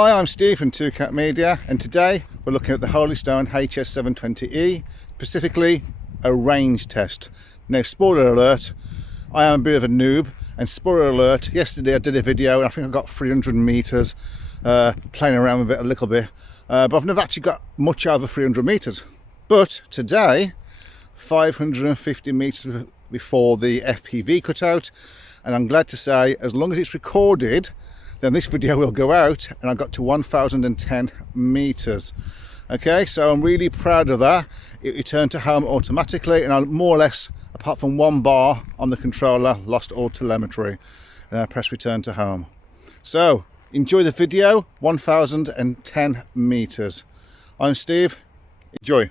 Hi, I'm Steve from 2Cat Media, and today we're looking at the Holystone HS720E, specifically a range test. Now, spoiler alert, I am a bit of a noob, and spoiler alert, yesterday I did a video and I think I got 300 meters playing around with it a little bit, but I've never actually got much over 300 meters. But today, 550 meters before the FPV cutout, and I'm glad to say, as long as it's recorded, then this video will go out, and I got to 1010 meters. Okay, so I'm really proud of that. It returned to home automatically, and I more or less, apart from one bar on the controller, lost all telemetry. And I pressed return to home. So enjoy the video. 1010 meters. I'm Steve. Enjoy.